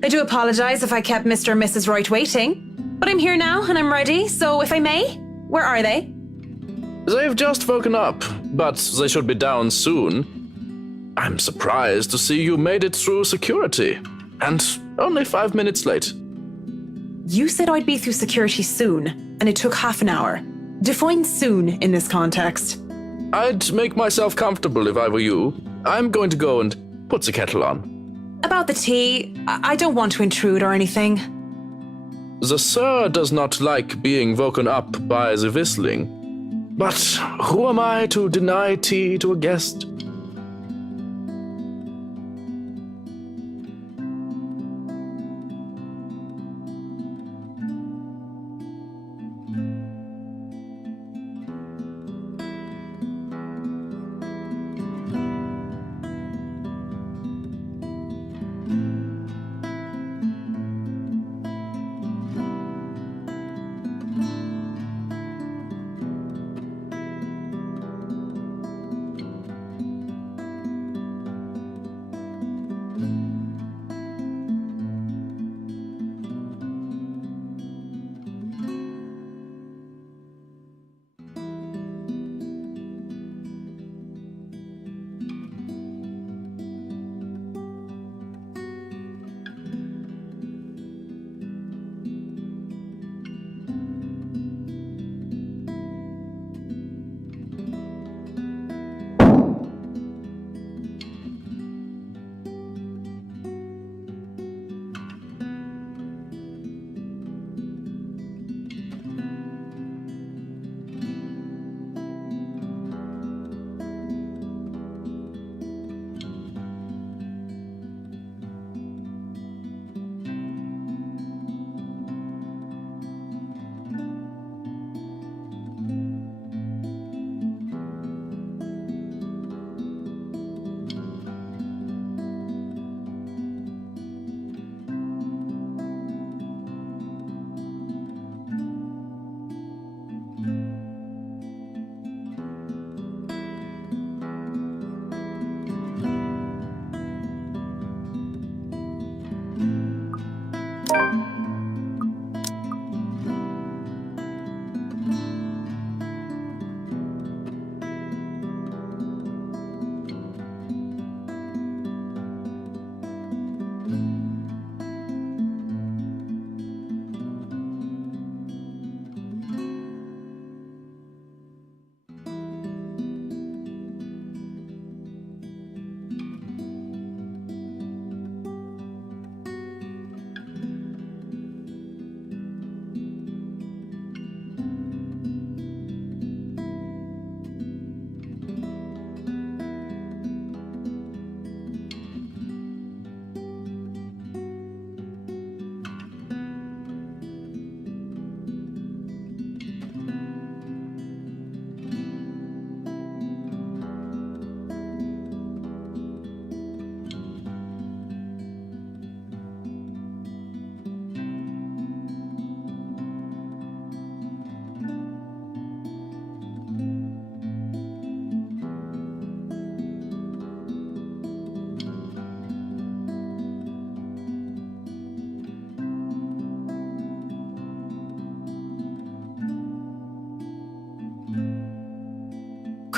I do apologize if I kept Mr. and Mrs. Wright waiting, but I'm here now and I'm ready, so if I may, where are they? They've just woken up, but they should be down soon. I'm surprised to see you made it through security, and only 5 minutes late. You said I'd be through security soon, and it took half an hour. Define soon in this context. I'd make myself comfortable if I were you. I'm going to go and put the kettle on. About the tea, I don't want to intrude or anything. The sir does not like being woken up by the whistling. But who am I to deny tea to a guest?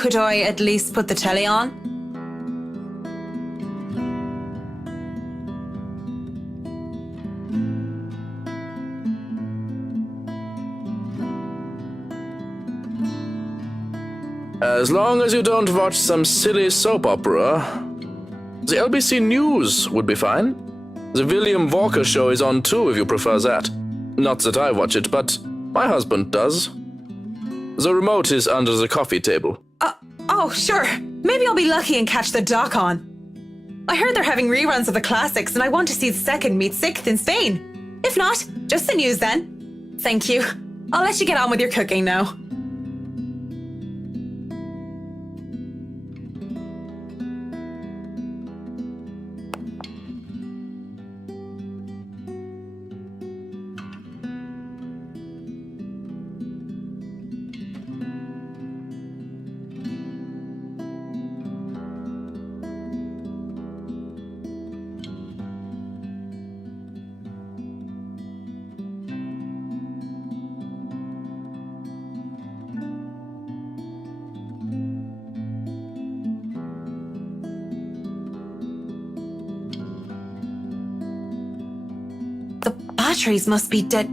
Could I at least put the telly on? As long as you don't watch some silly soap opera, the LBC News would be fine. The William Walker Show is on too if you prefer that. Not that I watch it, but my husband does. The remote is under the coffee table. Oh, sure. Maybe I'll be lucky and catch the doc on. I heard they're having reruns of the classics and I want to see the second meet sixth in Spain. If not, just the news then. Thank you. I'll let you get on with your cooking now. The batteries must be dead.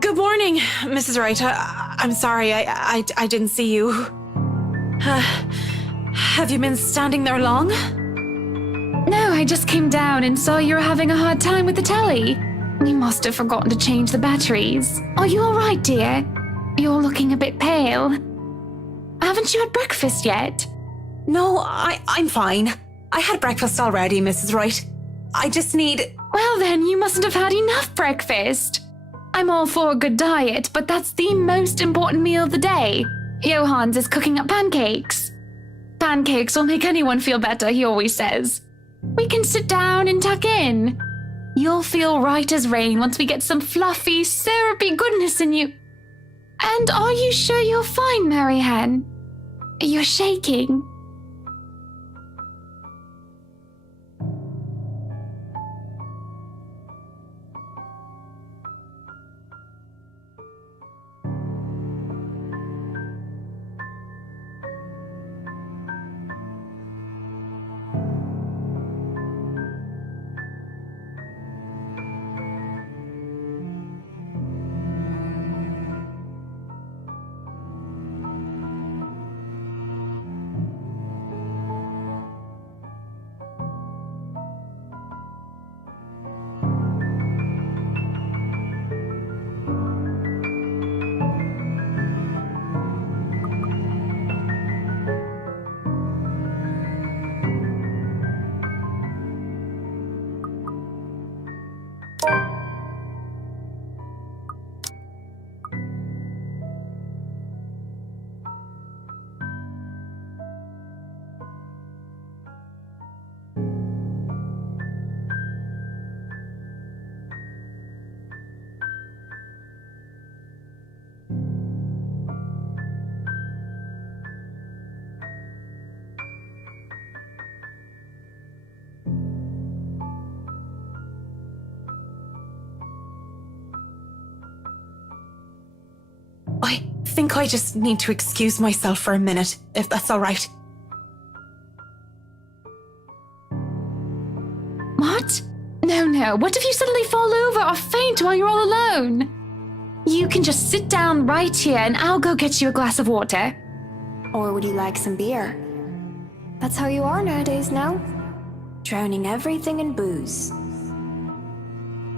Good morning, Mrs. Wright. I'm sorry, I didn't see you. Have you been standing there long? No, I just came down and saw you were having a hard time with the telly. You must have forgotten to change the batteries. Are you all right, dear? You're looking a bit pale. Haven't you had breakfast yet? No, I'm fine. I had breakfast already, Mrs. Wright. I just need... Well then, you mustn't have had enough breakfast. I'm all for a good diet, but that's the most important meal of the day. Johans is cooking up pancakes. Pancakes will make anyone feel better, he always says. We can sit down and tuck in. You'll feel right as rain once we get some fluffy, syrupy goodness in you. And are you sure you're fine, Marianne? You're shaking. I think I just need to excuse myself for a minute, if that's all right. What? No. What if you suddenly fall over or faint while you're all alone? You can just sit down right here and I'll go get you a glass of water. Or would you like some beer? That's how you are nowadays now. Drowning everything in booze.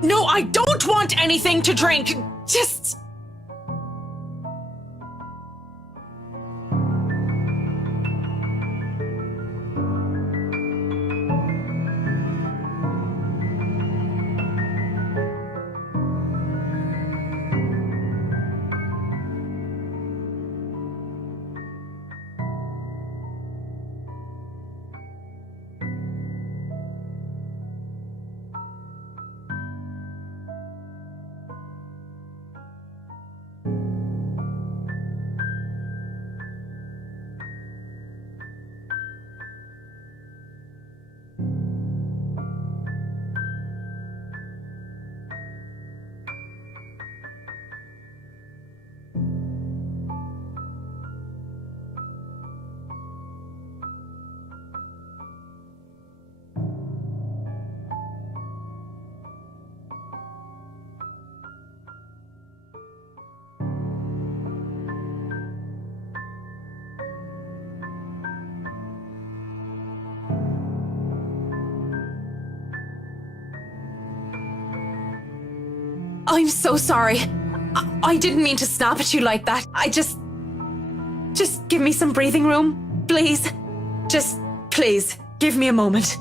No, I don't want anything to drink. Just... I'm so sorry. I didn't mean to snap at you like that. Just give me some breathing room, please. Just, please, give me a moment.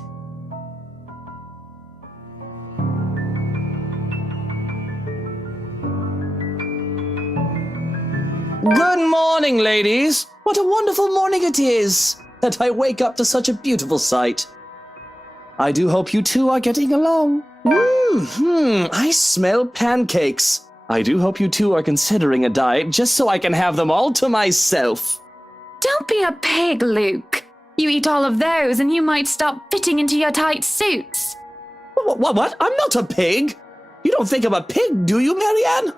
Good morning, ladies. What a wonderful morning it is, that I wake up to such a beautiful sight. I do hope you two are getting along. I smell pancakes. I do hope you two are considering a diet just so I can have them all to myself. Don't be a pig, Luke. You eat all of those and you might stop fitting into your tight suits. What? I'm not a pig. You don't think I'm a pig, do you, Marianne?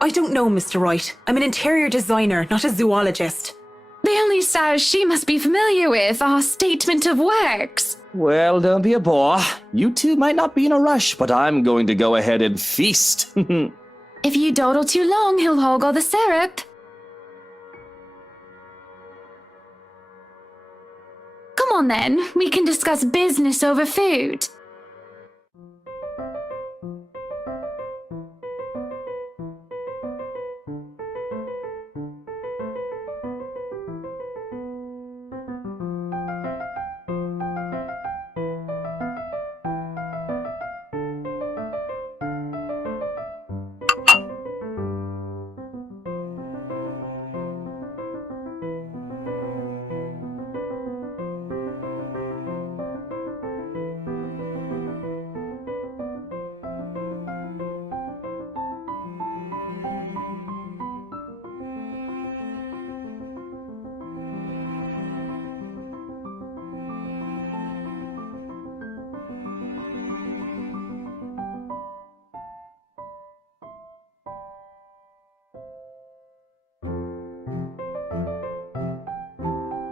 I don't know, Mr. Wright. I'm an interior designer, not a zoologist. The only styles she must be familiar with are statement of works. Well, don't be a bore. You two might not be in a rush, but I'm going to go ahead and feast. If you dawdle too long, he'll hog all the syrup. Come on then, we can discuss business over food.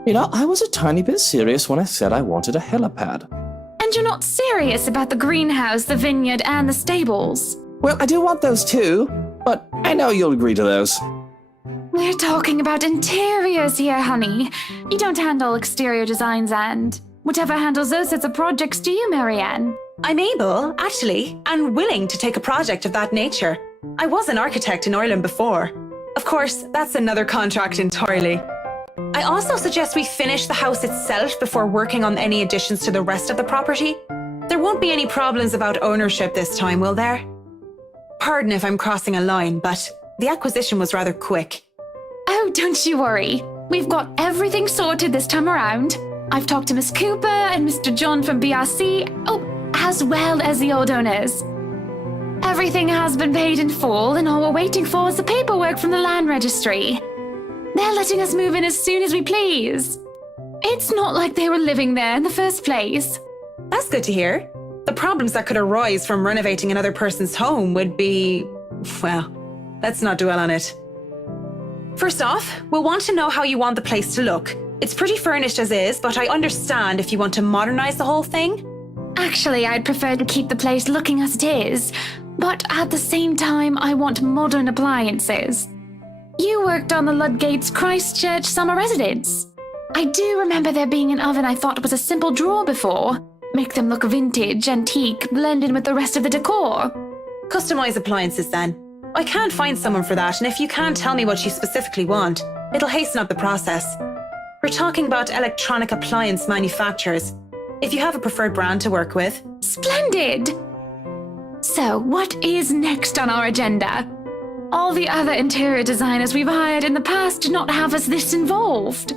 You know, I was a tiny bit serious when I said I wanted a helipad. And you're not serious about the greenhouse, the vineyard, and the stables? Well, I do want those too, but I know you'll agree to those. We're talking about interiors here, honey. You don't handle exterior designs and whatever handles those sorts of projects do you, Marianne? I'm able, actually, and willing to take a project of that nature. I was an architect in Ireland before. Of course, that's another contract entirely. I also suggest we finish the house itself before working on any additions to the rest of the property. There won't be any problems about ownership this time, will there? Pardon if I'm crossing a line, but the acquisition was rather quick. Oh, don't you worry. We've got everything sorted this time around. I've talked to Miss Cooper and Mr. John from BRC, as well as the old owners. Everything has been paid in full, and all we're waiting for is the paperwork from the land registry. They're letting us move in as soon as we please. It's not like they were living there in the first place. That's good to hear. The problems that could arise from renovating another person's home would be... well, let's not dwell on it. First off, we'll want to know how you want the place to look. It's pretty furnished as is, but I understand if you want to modernize the whole thing. Actually, I'd prefer to keep the place looking as it is, but at the same time, I want modern appliances. You worked on the Ludgate's Christchurch summer residence. I do remember there being an oven I thought was a simple drawer before. Make them look vintage, antique, blend in with the rest of the decor. Customize appliances then. I can't find someone for that, and if you can't tell me what you specifically want, it'll hasten up the process. We're talking about electronic appliance manufacturers. If you have a preferred brand to work with. Splendid! So, what is next on our agenda? All the other interior designers we've hired in the past did not have us this involved.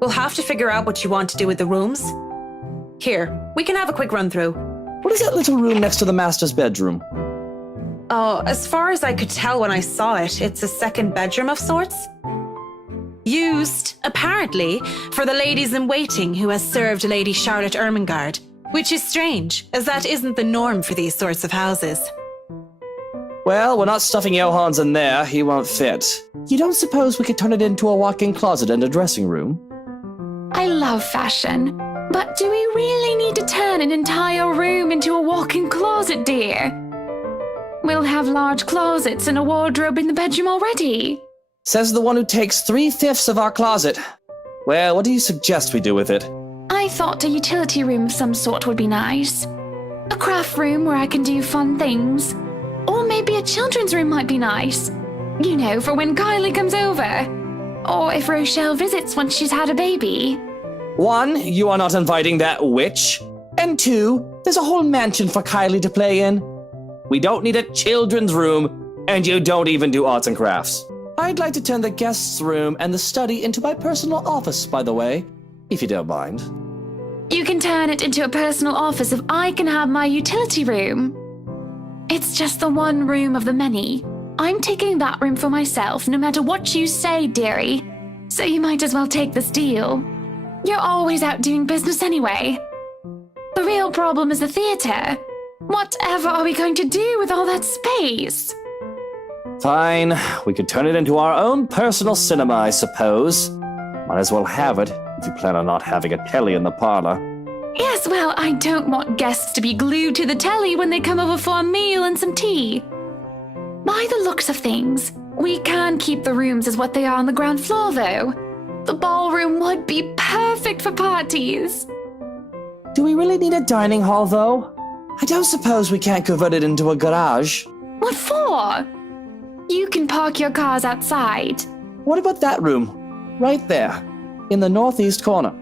We'll have to figure out what you want to do with the rooms. Here, we can have a quick run through. What is that little room next to the master's bedroom? Oh, as far as I could tell when I saw it, it's a second bedroom of sorts. Used, apparently, for the ladies in waiting who has served Lady Charlotte Ermengarde, which is strange, as that isn't the norm for these sorts of houses. Well, we're not stuffing Johans in there. He won't fit. You don't suppose we could turn it into a walk-in closet and a dressing room? I love fashion, but do we really need to turn an entire room into a walk-in closet, dear? We'll have large closets and a wardrobe in the bedroom already. Says the one who takes 3/5 of our closet. Well, what do you suggest we do with it? I thought a utility room of some sort would be nice. A craft room where I can do fun things. Or maybe a children's room might be nice. You know, for when Kylie comes over. Or if Rochelle visits once she's had a baby. 1, you are not inviting that witch. And 2, there's a whole mansion for Kylie to play in. We don't need a children's room, and you don't even do arts and crafts. I'd like to turn the guest's room and the study into my personal office, by the way, if you don't mind. You can turn it into a personal office if I can have my utility room. It's just the one room of the many. I'm taking that room for myself, no matter what you say, dearie. So you might as well take this deal. You're always out doing business anyway. The real problem is the theater. Whatever are we going to do with all that space? Fine, we could turn it into our own personal cinema, I suppose. Might as well have it, if you plan on not having a telly in the parlor. Yes, well, I don't want guests to be glued to the telly when they come over for a meal and some tea. By the looks of things, we can keep the rooms as what they are on the ground floor, though. The ballroom would be perfect for parties. Do we really need a dining hall, though? I don't suppose we can't convert it into a garage. What for? You can park your cars outside. What about that room? Right there, in the northeast corner.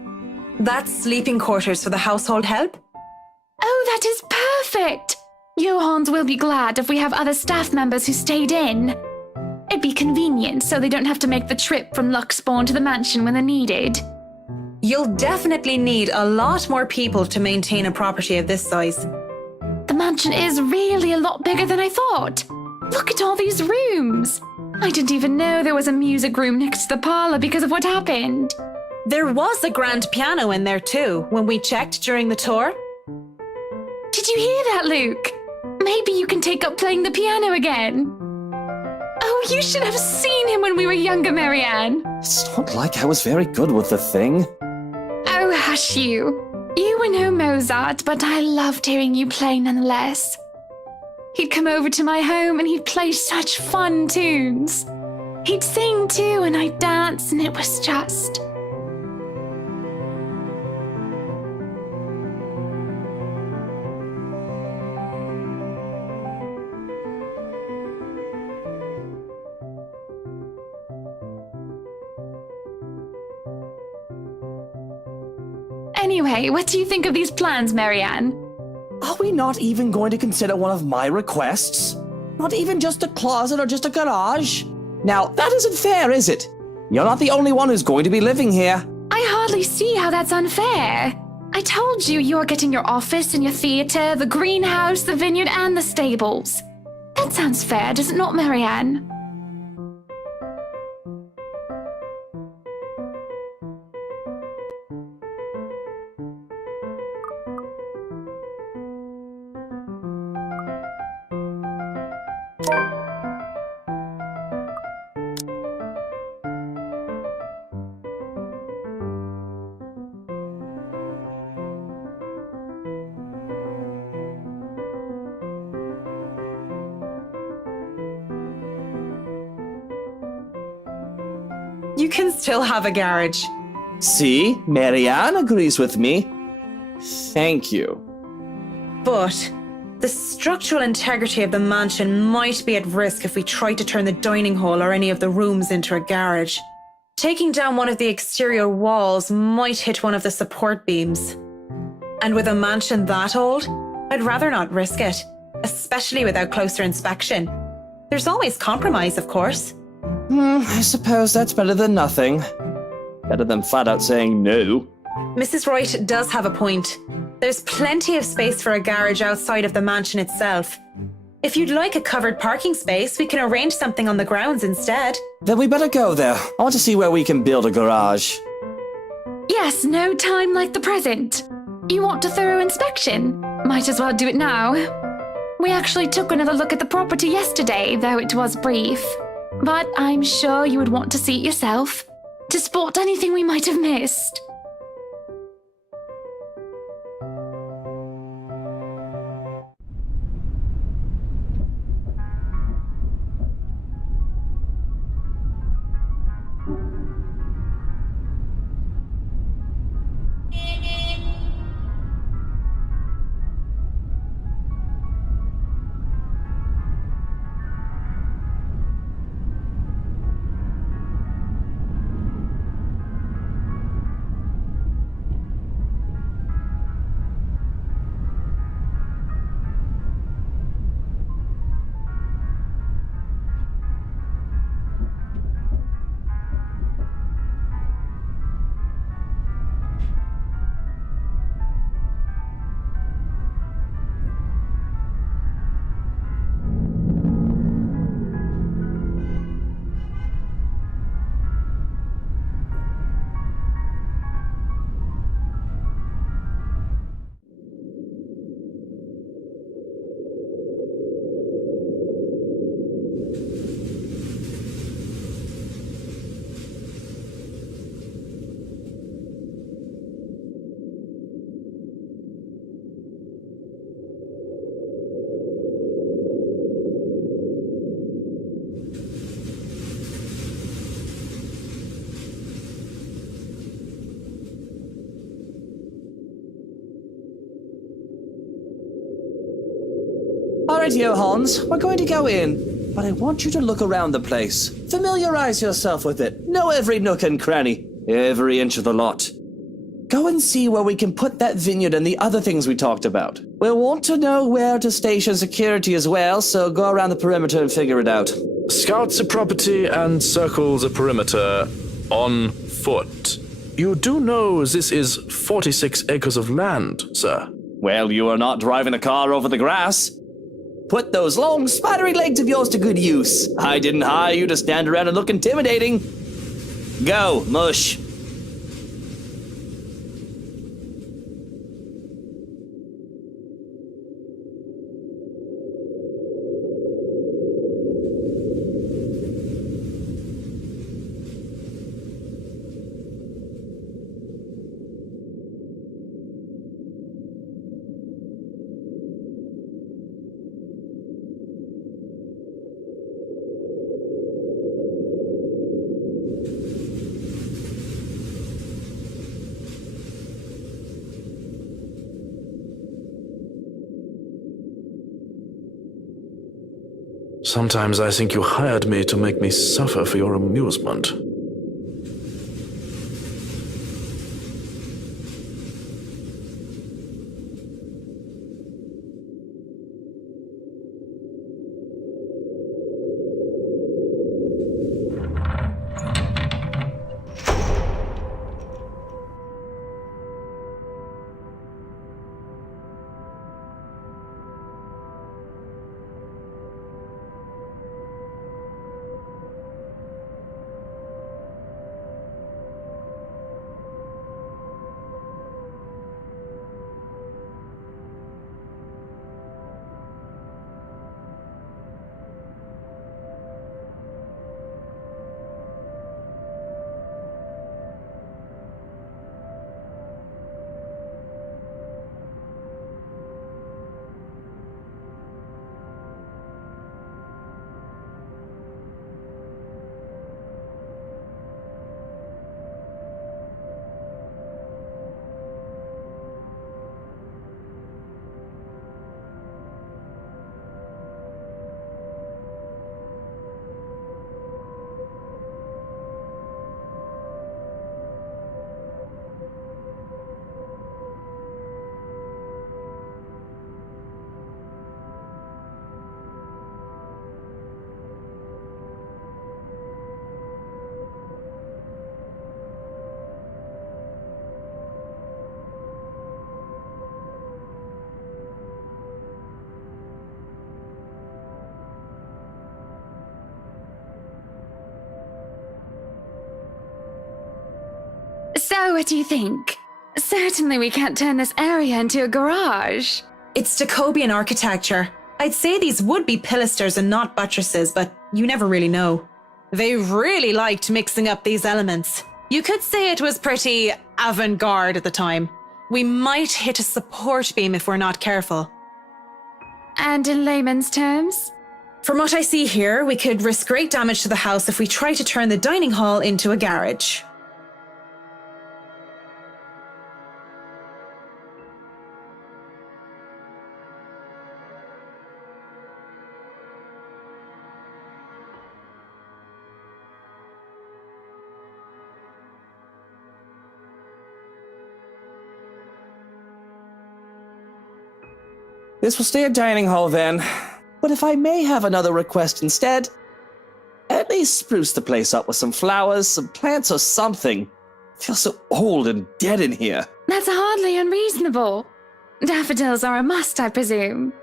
That's sleeping quarters for the household help? Oh, that is perfect! Johans will be glad if we have other staff members who stayed in. It'd be convenient so they don't have to make the trip from Luxbourne to the mansion when they're needed. You'll definitely need a lot more people to maintain a property of this size. The mansion is really a lot bigger than I thought. Look at all these rooms. I didn't even know there was a music room next to the parlor because of what happened. There was a grand piano in there too, when we checked during the tour. Did you hear that, Luke? Maybe you can take up playing the piano again. Oh, you should have seen him when we were younger, Marianne. It's not like I was very good with the thing. Oh, hush you. You were no Mozart, but I loved hearing you play nonetheless. He'd come over to my home and he'd play such fun tunes. He'd sing too and I'd dance and it was just... Anyway, what do you think of these plans, Marianne? Are we not even going to consider one of my requests? Not even just a closet or just a garage? Now, that isn't fair, is it? You're not the only one who's going to be living here. I hardly see how that's unfair. I told you you're getting your office and your theater, the greenhouse, the vineyard, and the stables. That sounds fair, does it not, Marianne? You can still have a garage. See, Marianne agrees with me. Thank you. But the structural integrity of the mansion might be at risk if we try to turn the dining hall or any of the rooms into a garage. Taking down one of the exterior walls might hit one of the support beams. And with a mansion that old, I'd rather not risk it, especially without closer inspection. There's always compromise, of course. I suppose that's better than nothing. Better than flat out saying no. Mrs. Wright does have a point. There's plenty of space for a garage outside of the mansion itself. If you'd like a covered parking space, we can arrange something on the grounds instead. Then we better go there. I want to see where we can build a garage. Yes, no time like the present. You want a thorough inspection? Might as well do it now. We actually took another look at the property yesterday, though it was brief. But I'm sure you would want to see it yourself, to spot anything we might have missed. Alrighty, Hans, we're going to go in. But I want you to look around the place. Familiarize yourself with it. Know every nook and cranny. Every inch of the lot. Go and see where we can put that vineyard and the other things we talked about. We'll want to know where to station security as well, so go around the perimeter and figure it out. Scout the property and circle the perimeter on foot. You do know this is 46 acres of land, sir. Well, you are not driving a car over the grass. Put those long, spidery legs of yours to good use. I didn't hire you to stand around and look intimidating. Go, mush. Sometimes I think you hired me to make me suffer for your amusement. So, what do you think? Certainly we can't turn this area into a garage. It's Jacobean architecture. I'd say these would be pilasters and not buttresses, but you never really know. They really liked mixing up these elements. You could say it was pretty avant-garde at the time. We might hit a support beam if we're not careful. And in layman's terms? From what I see here, we could risk great damage to the house if we try to turn the dining hall into a garage. This will stay a dining hall then. But if I may have another request instead, at least spruce the place up with some flowers, some plants, or something. It feels so old and dead in here. That's hardly unreasonable. Daffodils are a must, I presume.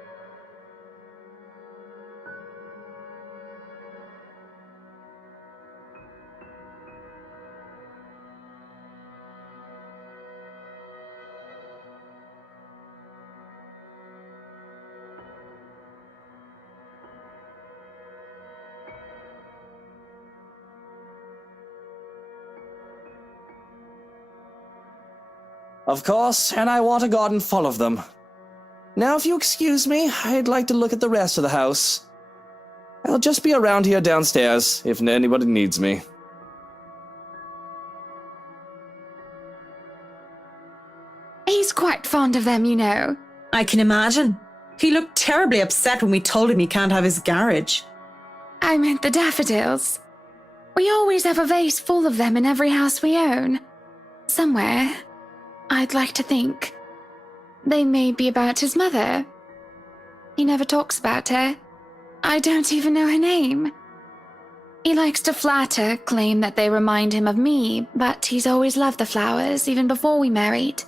Of course, and I want a garden full of them. Now, if you excuse me, I'd like to look at the rest of the house. I'll just be around here downstairs, if anybody needs me. He's quite fond of them, you know. I can imagine. He looked terribly upset when we told him he can't have his garage. I meant the daffodils. We always have a vase full of them in every house we own. Somewhere, I'd like to think. They may be about his mother. He never talks about her. I don't even know her name. He likes to flatter, claim that they remind him of me, but he's always loved the flowers, even before we married.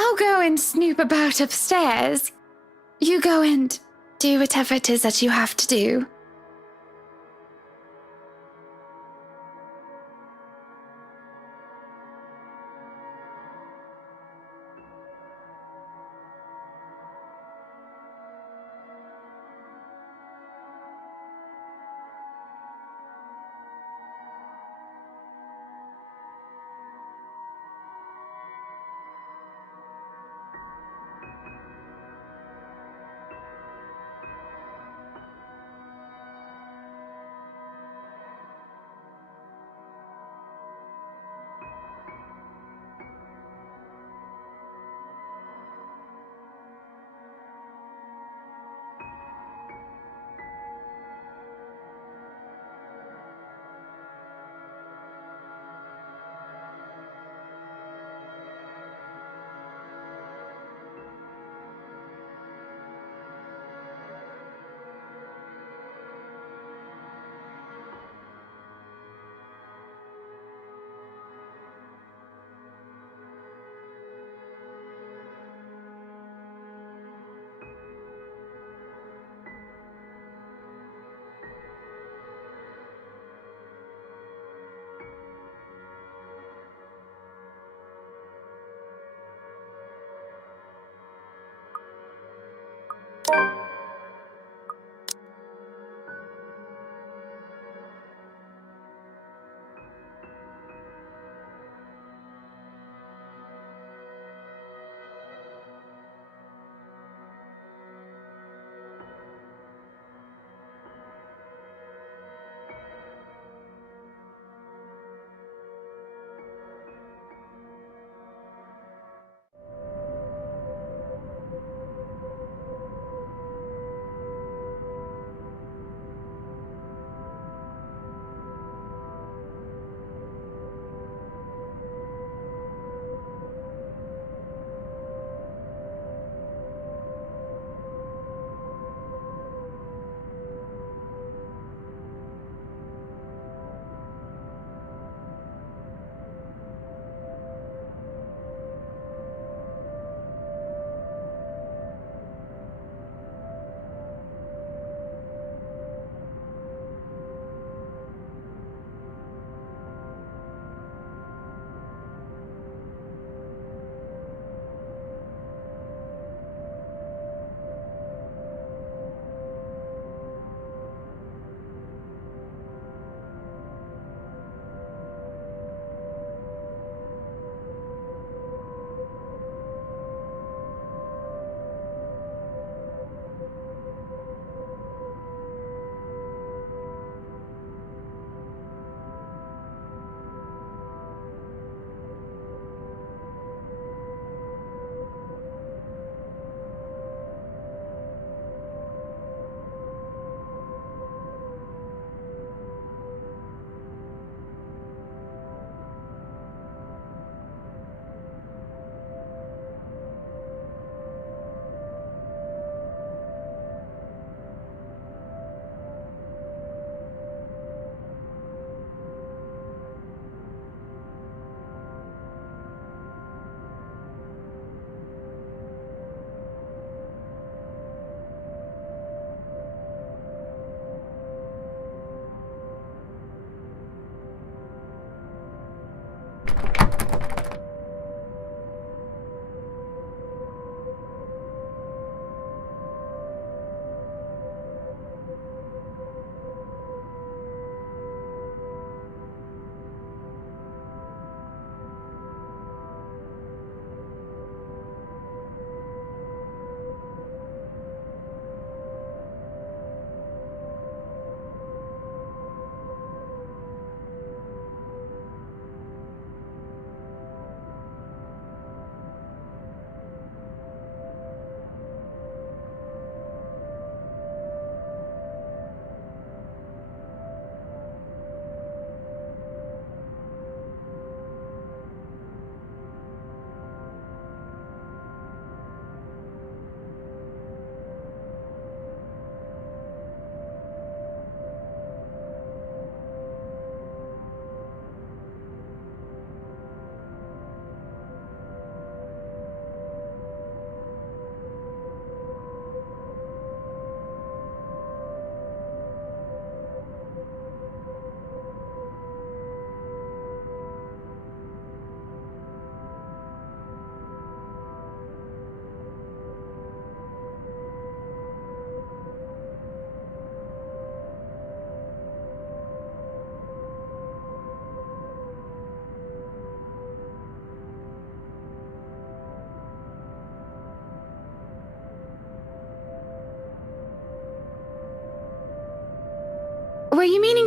I'll go and snoop about upstairs. You go and do whatever it is that you have to do.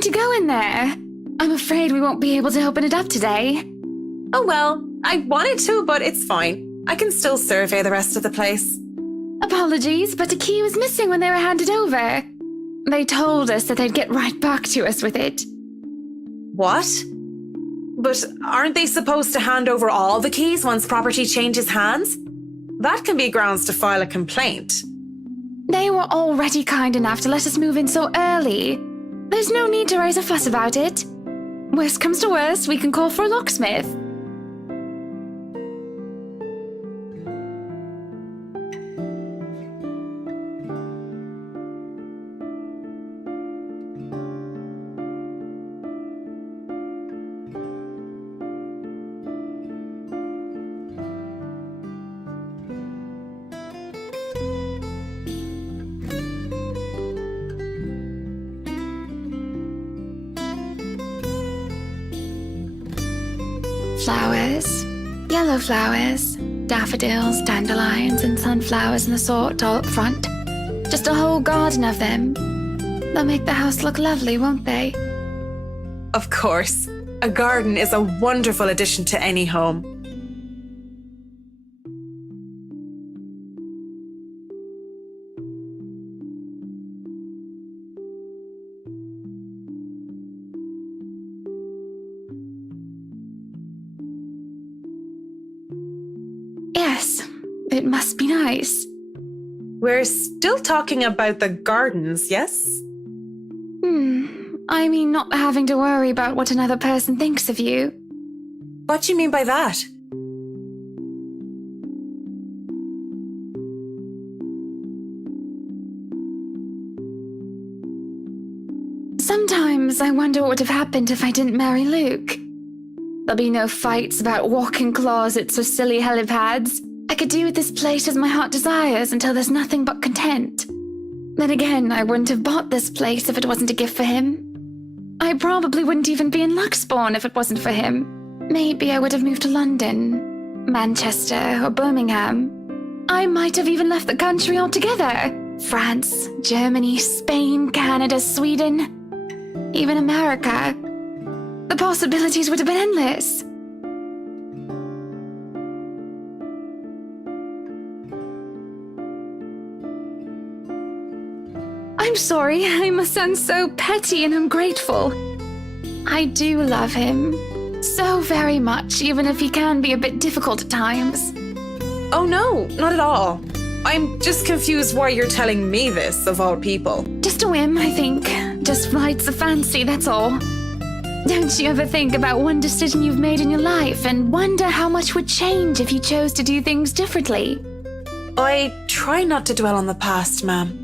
to go in there. I'm afraid we won't be able to open it up today. Oh well, I wanted to, but it's fine. I can still survey the rest of the place. Apologies, but a key was missing when they were handed over. They told us that they'd get right back to us with it. What? But aren't they supposed to hand over all the keys once property changes hands? That can be grounds to file a complaint. They were already kind enough to let us move in so early. There's no need to raise a fuss about it. Worst comes to worst, we can call for a locksmith. Flowers, yellow flowers, daffodils, dandelions, and sunflowers and the sort all up front. Just a whole garden of them. They'll make the house look lovely, won't they? Of course. A garden is a wonderful addition to any home. Yes, it must be nice. We're still talking about the gardens, yes? I mean, not having to worry about what another person thinks of you. What do you mean by that? Sometimes I wonder what would have happened if I didn't marry Luke. There'll be no fights about walk-in closets or silly helipads. I could do with this place as my heart desires until there's nothing but content. Then again, I wouldn't have bought this place if it wasn't a gift for him. I probably wouldn't even be in Luxbourne if it wasn't for him. Maybe I would have moved to London, Manchester, or Birmingham. I might have even left the country altogether. France, Germany, Spain, Canada, Sweden, even America. The possibilities would have been endless. I'm sorry, I must sound so petty and ungrateful. I do love him. So very much, even if he can be a bit difficult at times. Oh no, not at all. I'm just confused why you're telling me this, of all people. Just a whim, I think. Just flights of fancy, that's all. Don't you ever think about one decision you've made in your life and wonder how much would change if you chose to do things differently? I try not to dwell on the past, ma'am.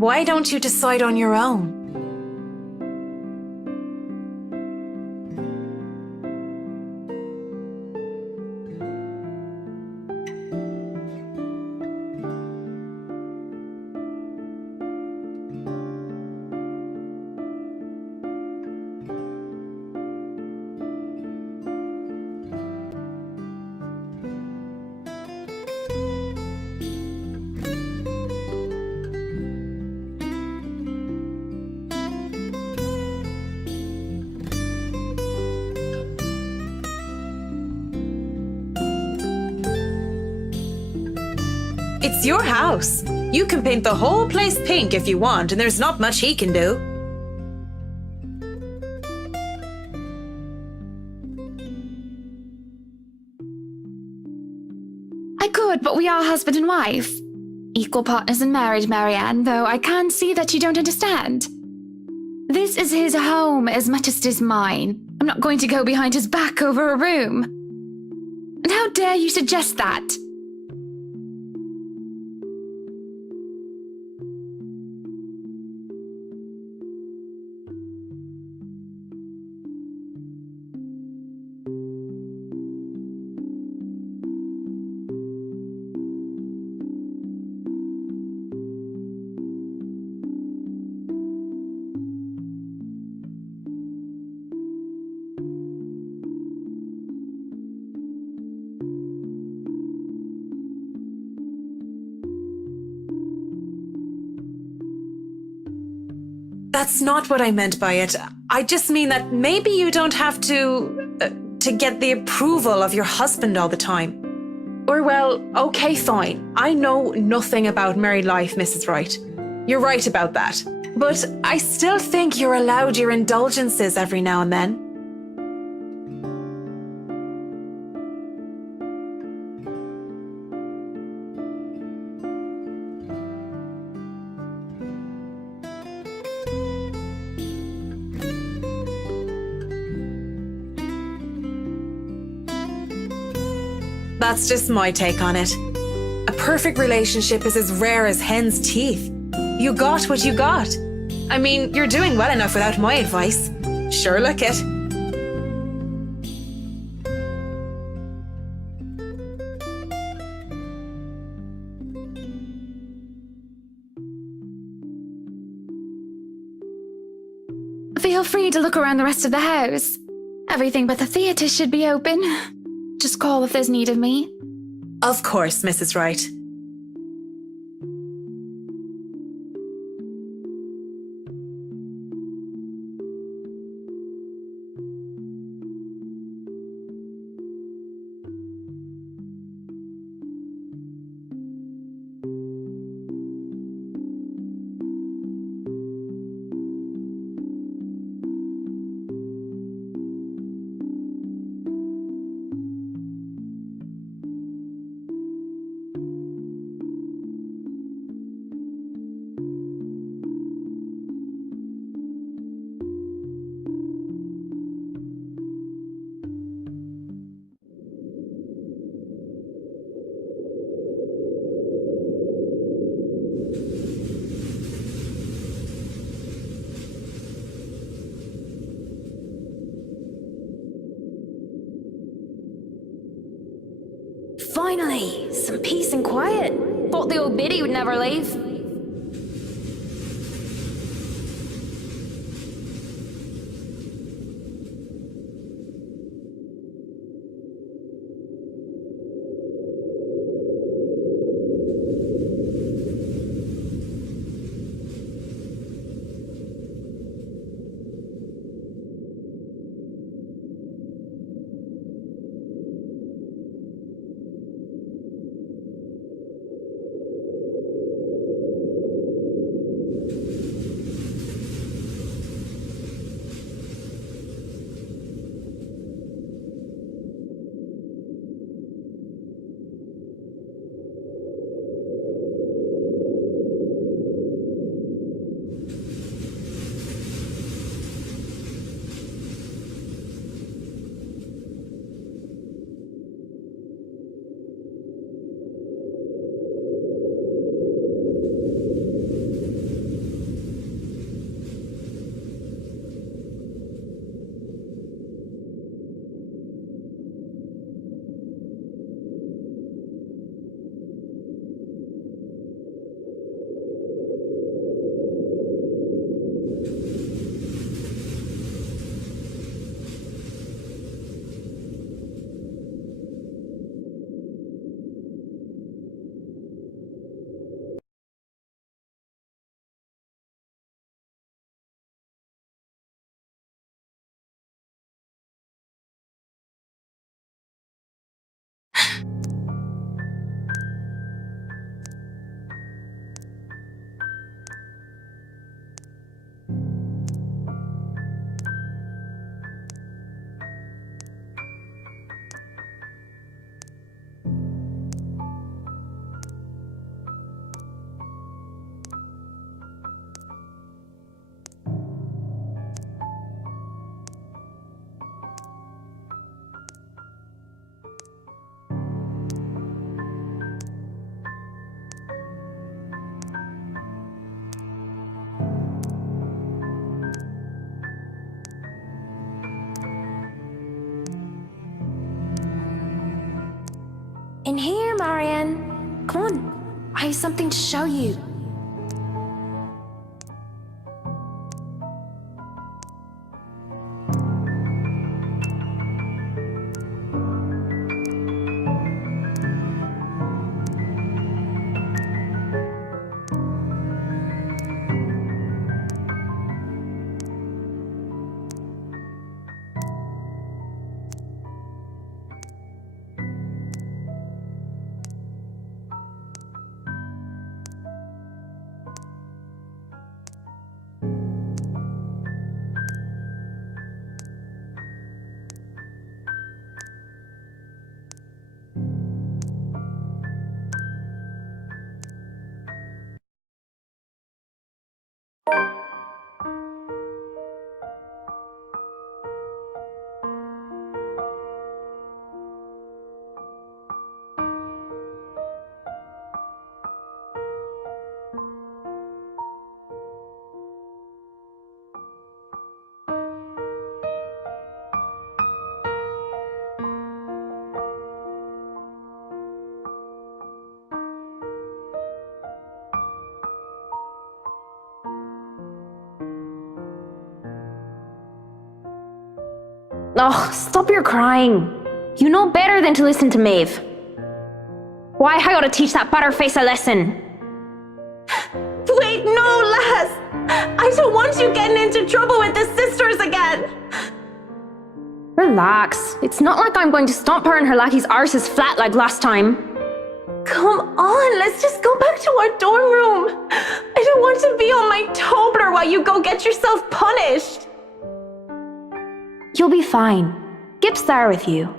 Why don't you decide on your own? It's your house. You can paint the whole place pink if you want, and there's not much he can do. I could, but we are husband and wife. Equal partners in marriage, Marianne, though I can see that you don't understand. This is his home as much as it is mine. I'm not going to go behind his back over a room. And how dare you suggest that? That's not what I meant by it. I just mean that maybe you don't have to get the approval of your husband all the time. Or well, okay, fine. I know nothing about married life, Mrs. Wright. You're right about that. But I still think you're allowed your indulgences every now and then. That's just my take on it. A perfect relationship is as rare as hen's teeth. You got what you got. I mean, you're doing well enough without my advice. Sure, look it. Feel free to look around the rest of the house. Everything but the theatre should be open. Just call if there's need of me. Of course, Mrs. Wright. Finally, some peace and quiet. Thought the old biddy would never leave. Marianne. Come on. I have something to show you. Oh, stop your crying. You know better than to listen to Maeve. Why, I ought to teach that butterface a lesson. Wait, no, lass! I don't want you getting into trouble with the sisters again! Relax. It's not like I'm going to stomp her and her lackey's arses flat like last time. Come on, let's just go back to our dorm room. I don't want to be on my Tobler while you go get yourself punished. You'll be fine. Gip's there with you.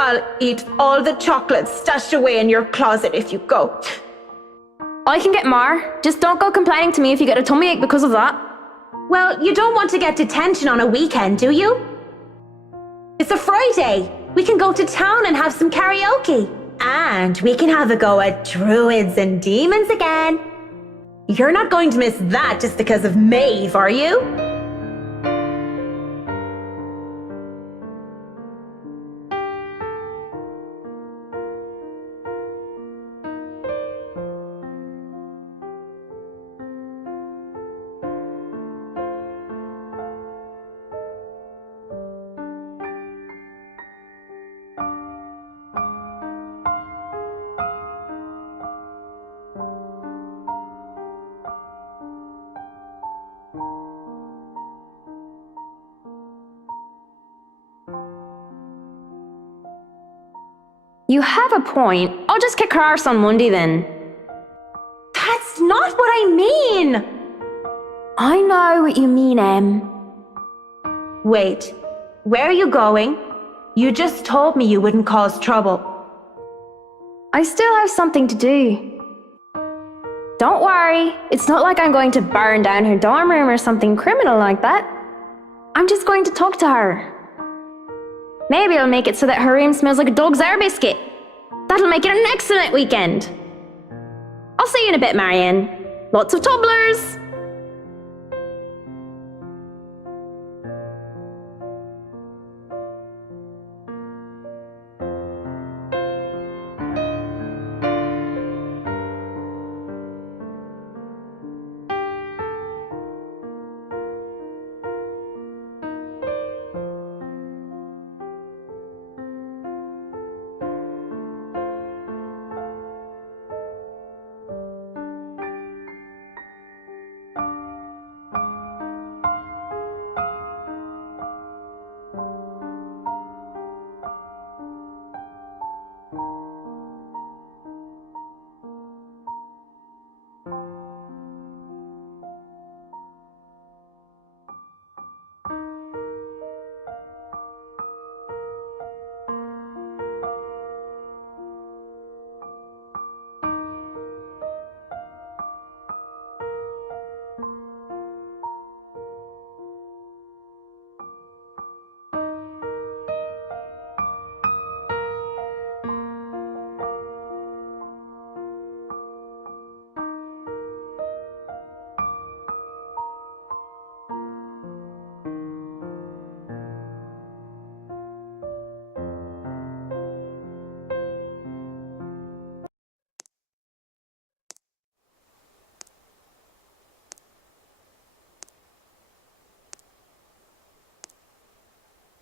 I'll eat all the chocolates stashed away in your closet if you go. I can get more. Just don't go complaining to me if you get a tummy ache because of that. Well, you don't want to get detention on a weekend, do you? It's a Friday. We can go to town and have some karaoke. And we can have a go at druids and demons again. You're not going to miss that just because of Maeve, are you? You have a point. I'll just kick her arse on Monday then. That's not what I mean! I know what you mean, Em. Wait, where are you going? You just told me you wouldn't cause trouble. I still have something to do. Don't worry, it's not like I'm going to burn down her dorm room or something criminal like that. I'm just going to talk to her. Maybe I'll make it so that her room smells like a dog's air biscuit. That'll make it an excellent weekend. I'll see you in a bit, Marianne. Lots of tobblers!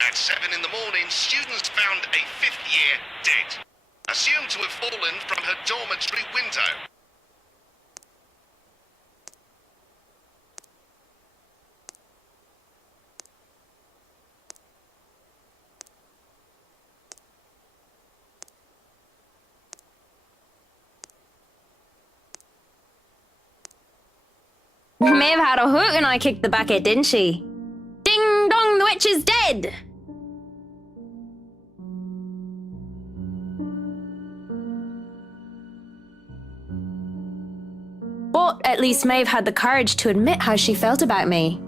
At 7 in the morning, students found a 5th year dead, assumed to have fallen from her dormitory window. Maeve had a hoot when I kicked the bucket, didn't she? Ding dong, the witch is dead! But at least Maeve had the courage to admit how she felt about me.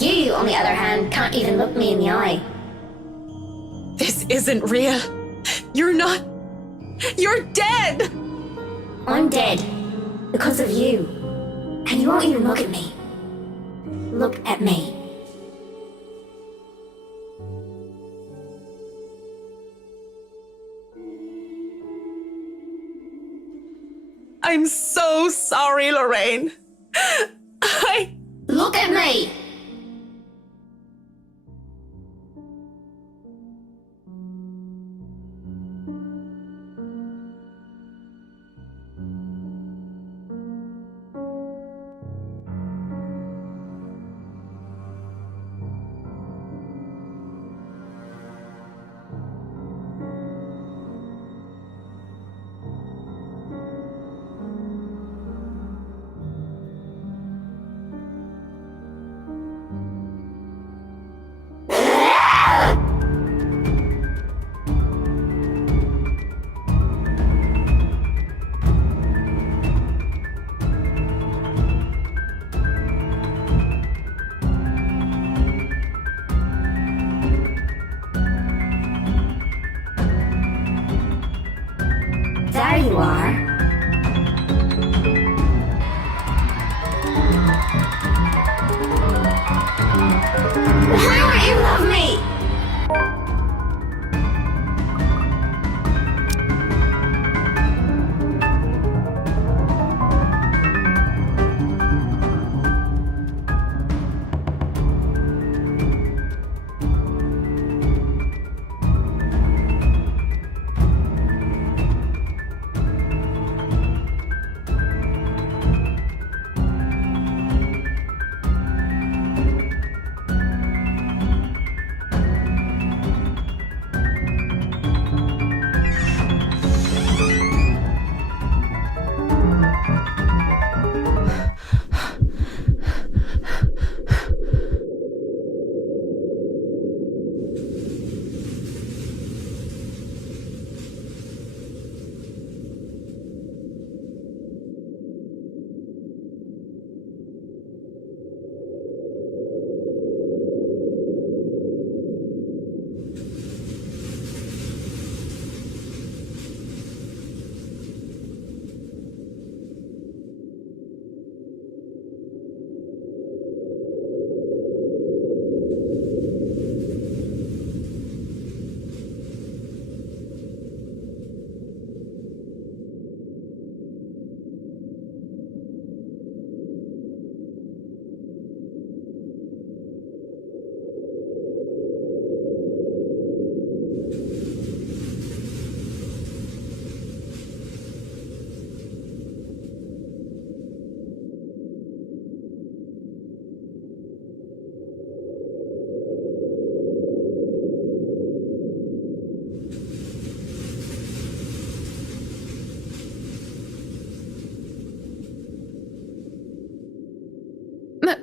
You, on the other hand, can't even look me in the eye. This isn't real. You're not. You're dead! I'm dead. Because of you. And you won't even look at me. Look at me. I'm so sorry, Lorraine. Look at me!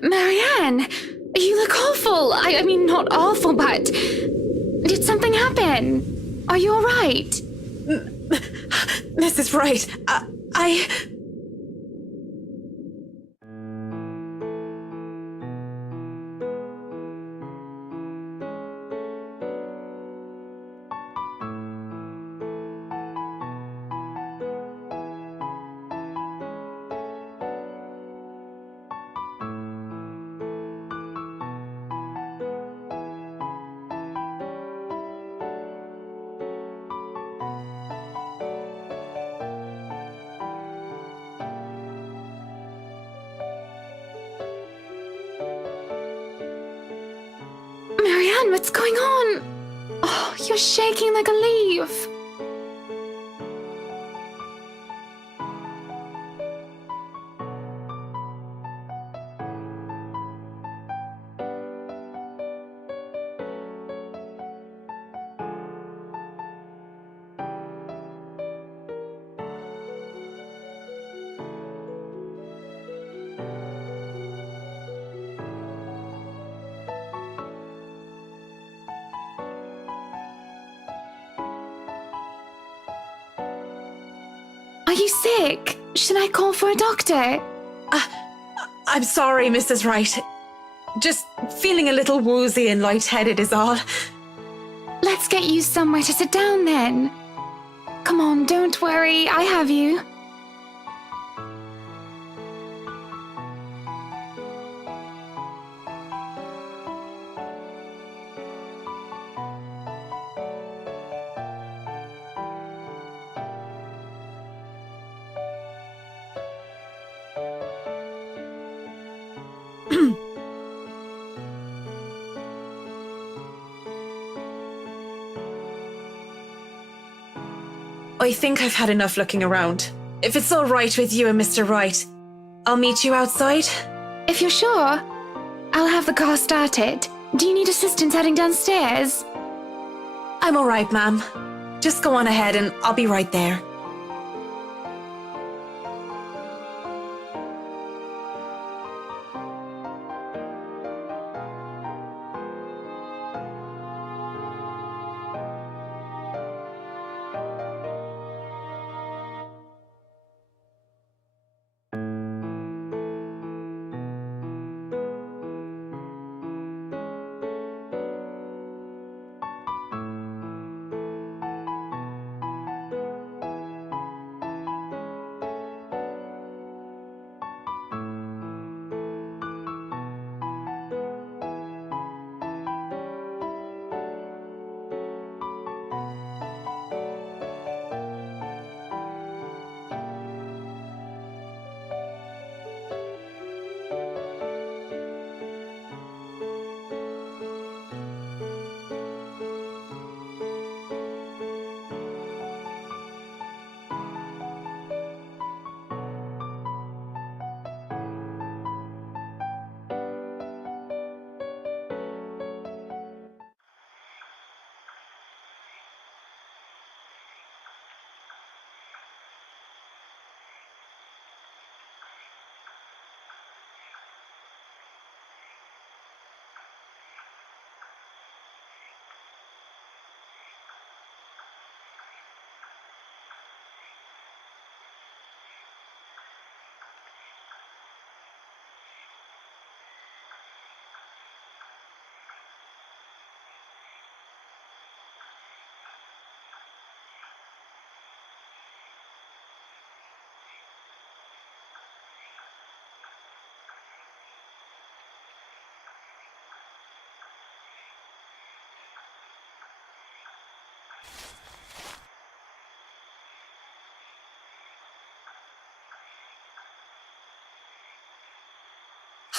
Marianne, you look awful. I mean, not awful, but did something happen? Are you all right? Mrs. Wright, I... Marianne, what's going on? Oh, you're shaking like a leaf. Are you sick? Should I call for a doctor? I'm sorry, Mrs. Wright. Just feeling a little woozy and lightheaded is all. Let's get you somewhere to sit down then. Come on, don't worry, I have you. I think I've had enough looking around. If it's all right with you and Mr. Wright, I'll meet you outside. If you're sure, I'll have the car started. Do you need assistance heading downstairs? I'm all right, ma'am. Just go on ahead and I'll be right there.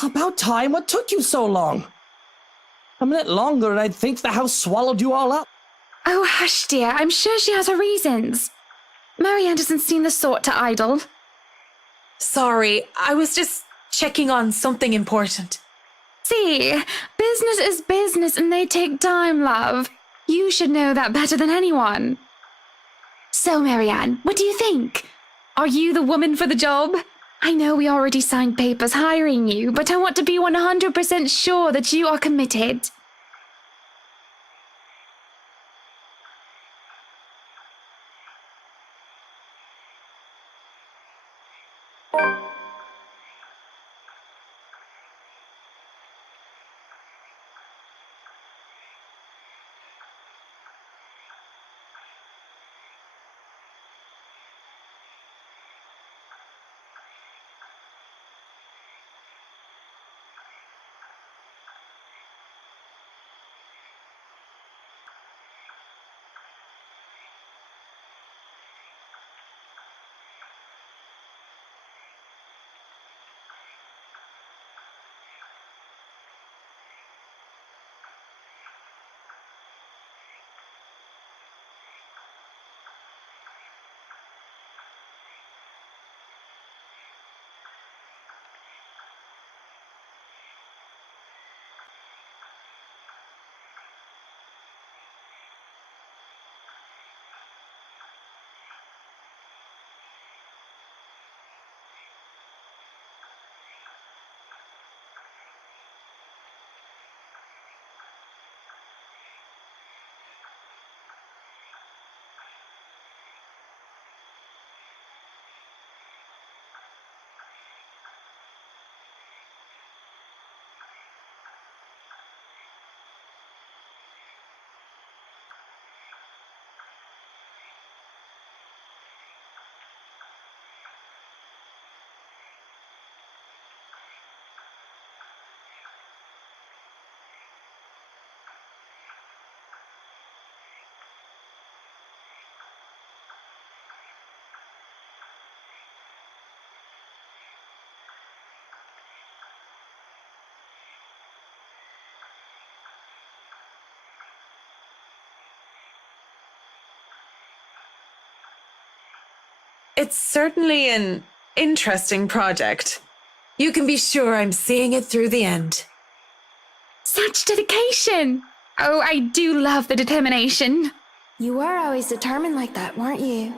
About time, what took you so long? A minute longer and I'd think the house swallowed you all up. Oh, hush, dear. I'm sure she has her reasons. Marianne doesn't seem the sort to idle. Sorry, I was just checking on something important. See, business is business and they take time, love. You should know that better than anyone. So, Marianne, what do you think? Are you the woman for the job? I know we already signed papers hiring you, but I want to be 100% sure that you are committed. It's certainly an interesting project. You can be sure I'm seeing it through the end. Such dedication! Oh, I do love the determination. You were always determined like that, weren't you?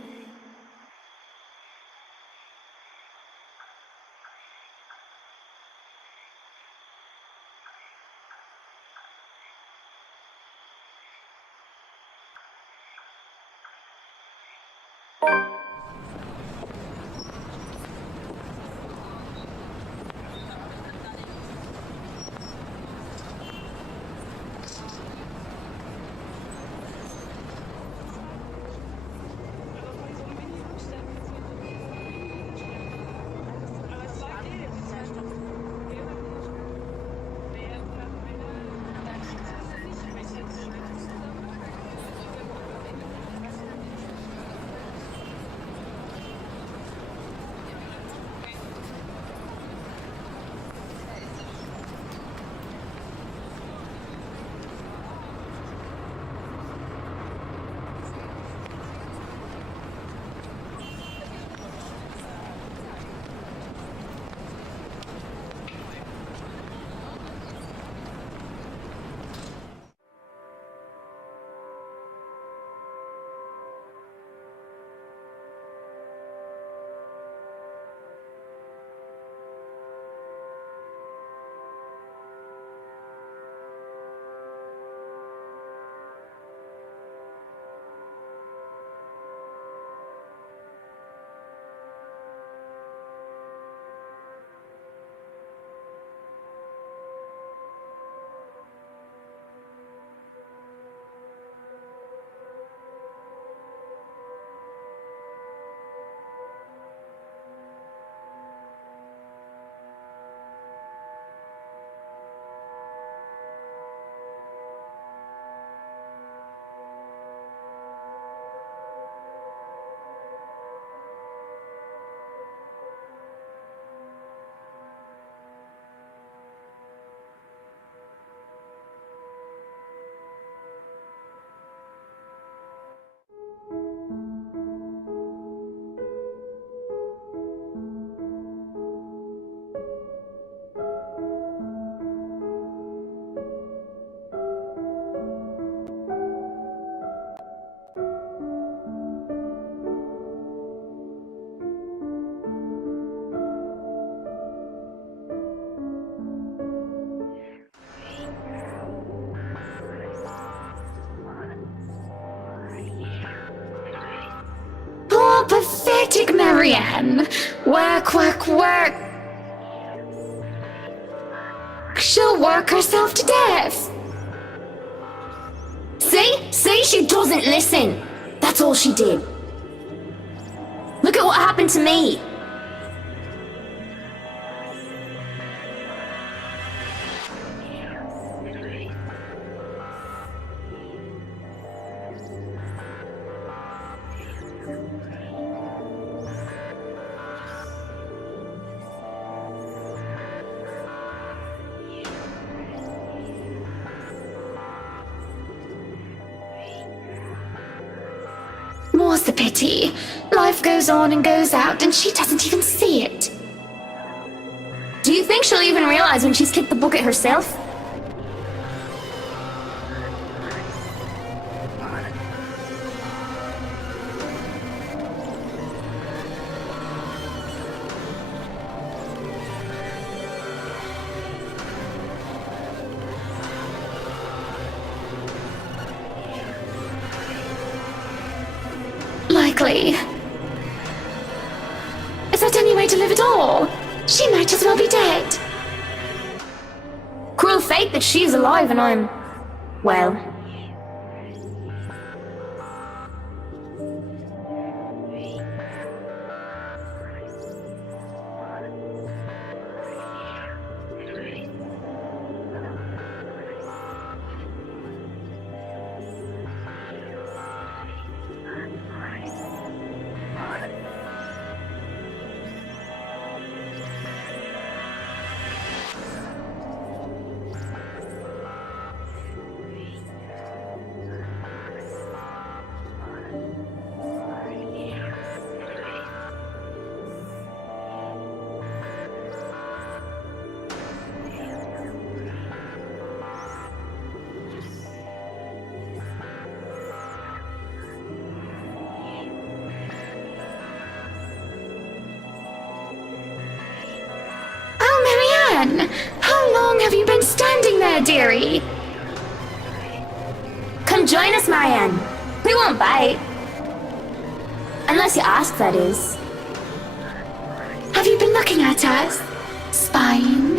pathetic Marianne. Work, work, work. She'll work herself to death. See, she doesn't listen. That's all she did. Look at what happened to me. More's the pity. Life goes on and goes out, and she doesn't even see it. Do you think she'll even realize when she's kicked the bucket herself? Likely. Is that any way to live at all? She might as well be dead. Cruel fate that she's alive and I'm... well... How long have you been standing there, dearie? Come join us, Marianne. We won't bite. Unless you ask, that is. Have you been looking at us? Spying?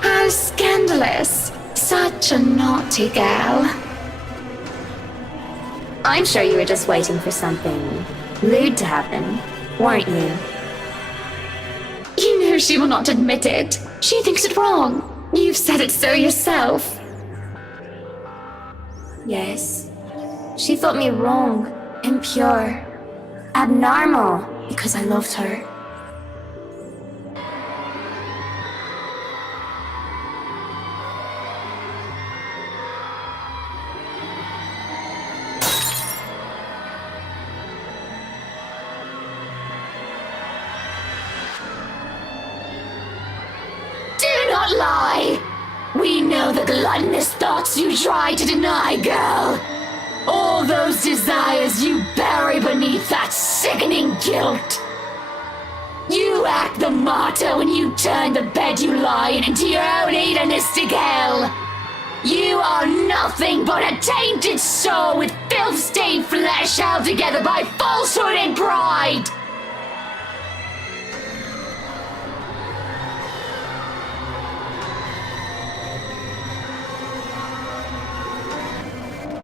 How scandalous. Such a naughty girl. I'm sure you were just waiting for something lewd to happen, weren't you? You know she will not admit it. She thinks it wrong. You've said it so yourself. Yes. She thought me wrong, impure, abnormal, because I loved her. Not lie. We know the gluttonous thoughts you try to deny, girl. All those desires you bury beneath that sickening guilt. You act the martyr when you turn the bed you lie in into your own hedonistic hell. You are nothing but a tainted soul with filth-stained flesh held together by falsehood and pride.